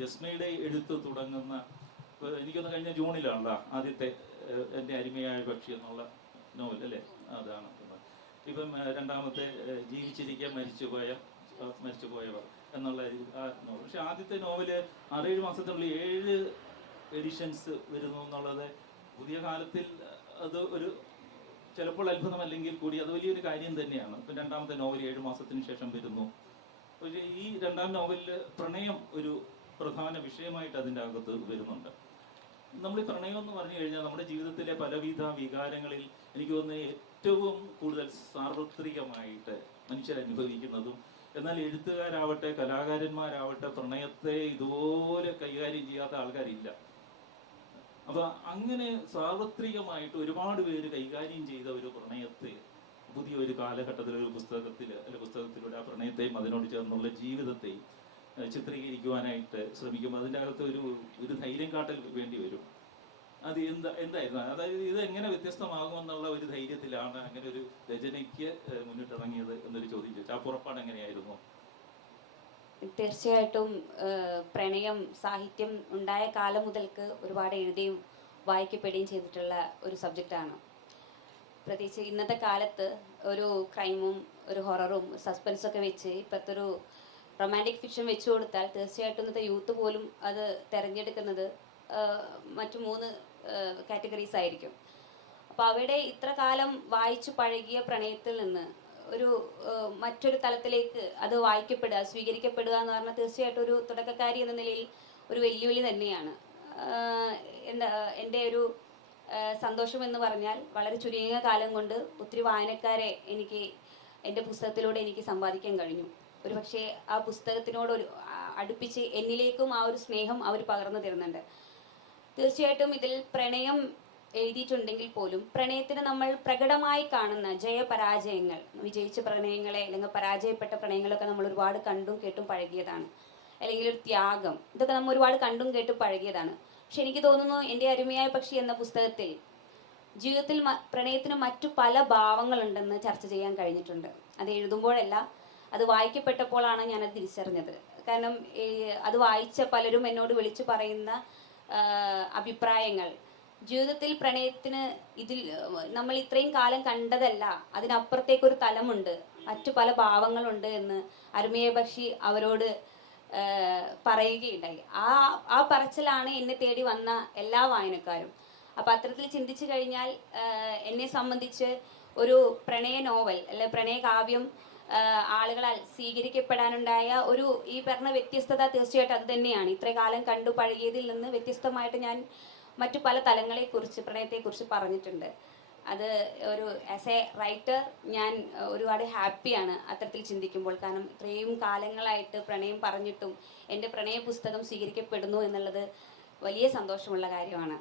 ജസ്മയുടെ എഴുത്ത് തുടങ്ങുന്ന എനിക്കൊന്ന് കഴിഞ്ഞ ജൂണിലാണല്ലോ ആദ്യത്തെ എന്റെ അരുമയായ പക്ഷി എന്നുള്ള നോവൽ അല്ലേ? അതാണ്. ഇപ്പം രണ്ടാമത്തെ ജീവിച്ചിരിക്കാൻ മരിച്ചുപോയ മരിച്ചുപോയവർ എന്നുള്ള നോവൽ. പക്ഷെ ആദ്യത്തെ നോവൽ ആറേഴ് മാസത്തിനുള്ളിൽ ഏഴ് എഡിഷൻസ് വരുന്നു എന്നുള്ളത് പുതിയ കാലത്തിൽ അത് ഒരു ചിലപ്പോൾ അത്ഭുതമല്ലെങ്കിൽ കൂടി അത് വലിയൊരു കാര്യം തന്നെയാണ്. ഇപ്പം രണ്ടാമത്തെ നോവൽ ഏഴ് മാസത്തിന് ശേഷം വരുന്നു. പക്ഷേ ഈ രണ്ടാം നോവലിൽ പ്രണയം ഒരു പ്രധാന വിഷയമായിട്ട് അതിന്റെ അകത്ത് വരുന്നുണ്ട്. നമ്മൾ ഈ പ്രണയം എന്ന് പറഞ്ഞു കഴിഞ്ഞാൽ നമ്മുടെ ജീവിതത്തിലെ പലവിധ വികാരങ്ങളിൽ എനിക്ക് തോന്നുന്നത് ഏറ്റവും കൂടുതൽ സാർവത്രികമായിട്ട് മനുഷ്യർ അനുഭവിക്കുന്നതും എന്നാൽ എഴുത്തുകാരാവട്ടെ കലാകാരന്മാരാവട്ടെ പ്രണയത്തെ ഇതുപോലെ കൈകാര്യം ചെയ്യാത്ത ആൾക്കാരില്ല. അപ്പൊ അങ്ങനെ സാർവത്രികമായിട്ട് ഒരുപാട് പേര് കൈകാര്യം ചെയ്ത ഒരു പ്രണയത്തെ പുതിയ ഒരു കാലഘട്ടത്തിൽ ഒരു പുസ്തകത്തിൽ അല്ലെ പുസ്തകത്തിലൂടെ ആ പ്രണയത്തെയും അതിനോട് ചേർന്നുള്ള ജീവിതത്തെയും ചിത്രീകരിക്കുവാനായിട്ട് ശ്രമിക്കുമ്പോൾ അതിന്റെ അകത്ത് ഒരു ഒരു ധൈര്യം കാട്ടൽ വേണ്ടി വരും. അത് എന്താ എന്തായിരുന്നു? അതായത് ഇത് എങ്ങനെ വ്യത്യസ്തമാകുമെന്നുള്ള ഒരു ധൈര്യത്തിലാണ് അങ്ങനെ ഒരു രചനയ്ക്ക് മുന്നിട്ടിറങ്ങിയത് എന്നൊരു ചോദ്യം ചോദിച്ചു. ആ പുറപ്പാട് എങ്ങനെയായിരുന്നു? തീർച്ചയായിട്ടും പ്രണയം സാഹിത്യം ഉണ്ടായ കാലം മുതൽക്ക് ഒരുപാട് എഴുതിയും വായിക്കപ്പെടുകയും ചെയ്തിട്ടുള്ള ഒരു സബ്ജക്റ്റാണ്. പ്രത്യേകിച്ച് ഇന്നത്തെ കാലത്ത് ഒരു ക്രൈമും ഒരു ഹൊററും സസ്പെൻസൊക്കെ വെച്ച് ഇപ്പോഴത്തെ ഒരു റൊമാന്റിക് ഫിക്ഷൻ വെച്ചു കൊടുത്താൽ തീർച്ചയായിട്ടും ഇന്നത്തെ യൂത്ത് പോലും അത് തിരഞ്ഞെടുക്കുന്നത് മറ്റു മൂന്ന് കാറ്റഗറീസ് ആയിരിക്കും. അപ്പോൾ അവിടെ ഇത്ര കാലം വായിച്ചു പഴകിയ പ്രണയത്തിൽ നിന്ന് ഒരു മറ്റൊരു തലത്തിലേക്ക് അത് വായിക്കപ്പെടുക സ്വീകരിക്കപ്പെടുക എന്ന് പറഞ്ഞാൽ തീർച്ചയായിട്ടും ഒരു തുടക്കക്കാരി എന്ന നിലയിൽ ഒരു വെല്ലുവിളി തന്നെയാണ്. എന്താ എന്റെ ഒരു സന്തോഷം എന്ന് പറഞ്ഞാൽ വളരെ ചുരുങ്ങിയ കാലം കൊണ്ട് ഒത്തിരി വായനക്കാരെ എനിക്ക് എന്റെ പുസ്തകത്തിലൂടെ എനിക്ക് സമ്പാദിക്കാൻ കഴിഞ്ഞു. ഒരു പക്ഷേ ആ പുസ്തകത്തിനോട് ഒരു അടുപ്പിച്ച് എന്നിലേക്കും ആ ഒരു സ്നേഹം അവർ പകർന്നു തരുന്നുണ്ട്. തീർച്ചയായിട്ടും ഇതിൽ പ്രണയം എഴുതിയിട്ടുണ്ടെങ്കിൽ പോലും പ്രണയത്തിന് നമ്മൾ പ്രകടമായി കാണുന്ന ജയപരാജയങ്ങൾ വിജയിച്ച പ്രണയങ്ങളെ അല്ലെങ്കിൽ പരാജയപ്പെട്ട പ്രണയങ്ങളൊക്കെ നമ്മൾ ഒരുപാട് കണ്ടും കേട്ടും പഴകിയതാണ്. അല്ലെങ്കിൽ ഒരു ത്യാഗം ഇതൊക്കെ നമ്മൾ ഒരുപാട് കണ്ടും കേട്ടും പഴകിയതാണ്. പക്ഷെ എനിക്ക് തോന്നുന്നു എന്റെ അരുമയായ പക്ഷി എന്ന പുസ്തകത്തിൽ ജീവിതത്തിൽ പ്രണയത്തിന് മറ്റു പല ഭാവങ്ങളുണ്ടെന്ന് ചർച്ച ചെയ്യാൻ കഴിഞ്ഞിട്ടുണ്ട്. അത് എഴുതുമ്പോഴല്ല അത് വായിക്കപ്പെട്ടപ്പോഴാണ് ഞാൻ ഞാനത് തിരിച്ചറിഞ്ഞത്. കാരണം അത് വായിച്ച പലരും എന്നോട് വിളിച്ചു പറയുന്ന അഭിപ്രായങ്ങൾ. ജീവിതത്തിൽ പ്രണയത്തിന് ഇതിൽ നമ്മൾ ഇത്രയും കാലം കണ്ടതല്ല അതിനപ്പുറത്തേക്കൊരു തലമുണ്ട് മറ്റു പല ഭാവങ്ങളുണ്ട് എന്ന് അരുമയെ പക്ഷി അവരോട് പറയുകയുണ്ടായി. ആ ആ പറച്ചിലാണ് എന്നെ തേടി വന്ന എല്ലാ വായനക്കാരും. അപ്പൊ അത്തരത്തിൽ ചിന്തിച്ചു കഴിഞ്ഞാൽ എന്നെ സംബന്ധിച്ച് ഒരു പ്രണയ നോവൽ അല്ലെ പ്രണയ കാവ്യം ആളുകളാൽ സ്വീകരിക്കപ്പെടാനുണ്ടായ ഒരു ഈ പറഞ്ഞ വ്യത്യസ്തത തീർച്ചയായിട്ടും അത് തന്നെയാണ്. ഇത്ര കാലം കണ്ടു പഴകിയതിൽ നിന്ന് വ്യത്യസ്തമായിട്ട് ഞാൻ മറ്റു പല തലങ്ങളെക്കുറിച്ച് പ്രണയത്തെക്കുറിച്ച് പറഞ്ഞിട്ടുണ്ട്. അത് ഒരു ആസ് എ റൈറ്റർ ഞാൻ ഒരുപാട് ഹാപ്പിയാണ് അത്തരത്തിൽ ചിന്തിക്കുമ്പോൾ. കാരണം ഇത്രയും കാലങ്ങളായിട്ട് പ്രണയം പറഞ്ഞിട്ടും എന്റെ പ്രണയ പുസ്തകം സ്വീകരിക്കപ്പെടുന്നു എന്നുള്ളത് വലിയ സന്തോഷമുള്ള കാര്യമാണ്.